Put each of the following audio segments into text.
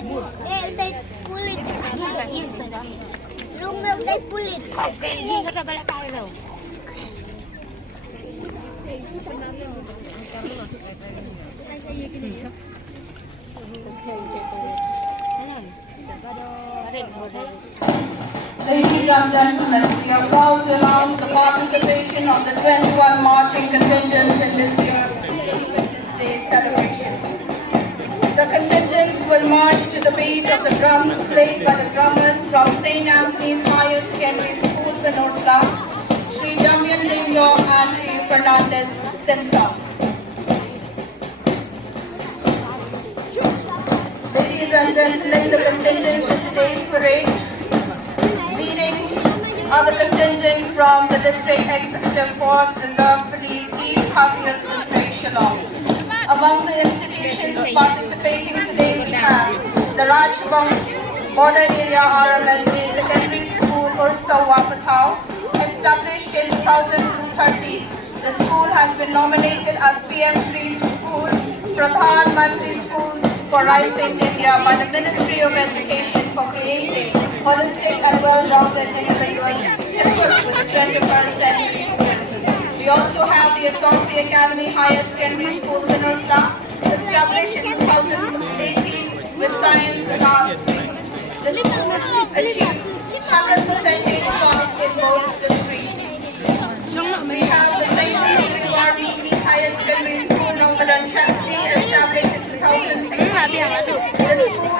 Ladies and gentlemen, we are proud to announce the participation of the 21 marching contingents in this year's Independence Day celebrations. The contingents will march to the beat of the drums played by the drummers from St. Anthony's Higher Secondary School, Pynursla, Sri Jamian Dingo and Sri Fernandez themselves. Ladies and gentlemen, the contingents in today's parade are the contingent from the District Executive Force Reserve Police East Khasias District, Shillong. Among the institutions participating today we have the Rajbang Border Area RMSA Secondary School, Urksew, Wahpathaw. Established in 2013, the school has been nominated as PM Shri School, Pradhan Mantri Schools for Rising India by the Ministry of Education for creating holistic and well-rounded individuals equipped with the 21st century skills. We also have the Associate Academy Higher Secondary School, Pynursla, established in 2018 with science and arts. The school achieved 100% pass in both the streams. We have the St. Anthony's Higher Secondary School, Nongalan Chelsea, established in 2016. The school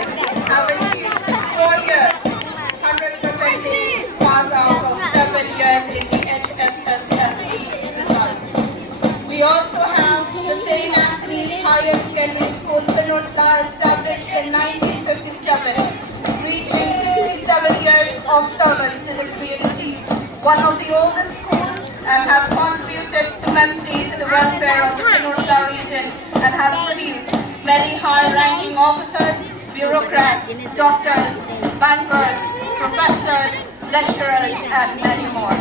have achieved 4 years. 100% pass out of 7 years in the SSSLC results. We also have the St. Anthony's Higher Secondary School, Pynursla, established in 1957, reaching 67 years of service to the community. One of the oldest schools and has contributed immensely to the welfare of the Pynursla region and has produced many high-ranking officers, bureaucrats, doctors, bankers, professors, lecturers, and many more.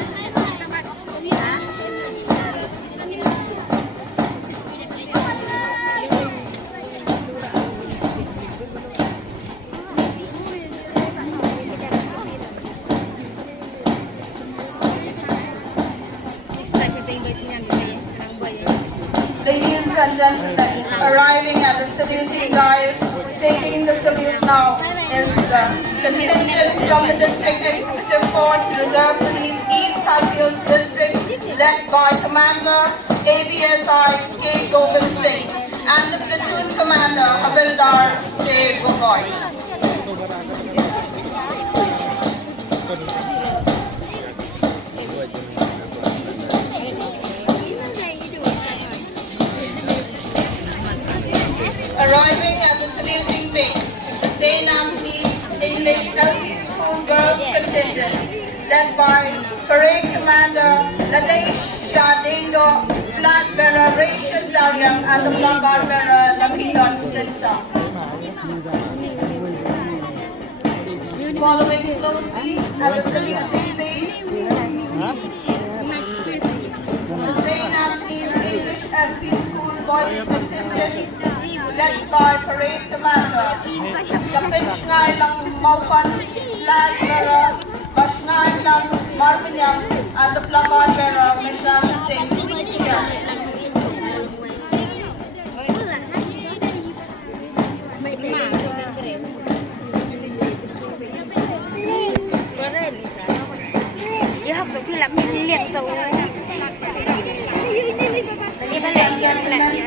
Ladies and gentlemen, arriving at the saluting dais, taking the salute now is the contingent from the District Executive Force Reserve Police East Khasias District, led by Commander ABSI K. Govind Singh and the Platoon Commander Havildar J. Gogoi. Arriving at the saluting base, the St. Anthony's English LP School Girls Contingent, led by Parade Commander Latesh Shah Dingo, Flag Bearer Rachel Daryang, and the Placard Bearer Lapidan Dilsa. Following closely at the saluting base, the St. Anthony's English LP School Boys Contingent, led by Parade Commander, Kapit Ngay Lang Maupan, Flag Bearer, Bash Ngay Lang Marvinyang, and the Placard Bearer, Mishram Singh.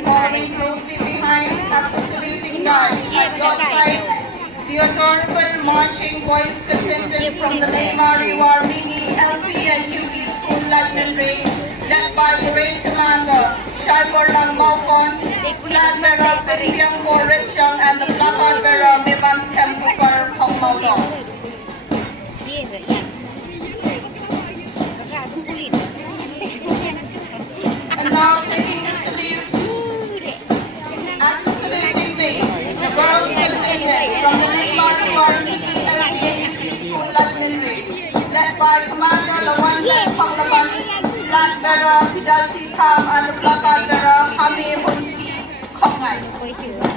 Following closely behind at the saluting dais, at your side, the adorable marching boys contingent from the Neymari Warmini LP and UP School Lieutenant Range, led by Parade Commander Shaibor Lang Maukon, Flag Bearer Piriang Morichang, and the Placard Bearer Mibans Kempukar Hong Maudong. And now taking the salute at the saluting base, the girls contingent from the Neymari Warmini LP and UP School Lieutenant Range, led by Commander Lawan Panglaban, Flag Bearer Pidalti Tham, and the Placard Bearer Hame Hunki Khongai.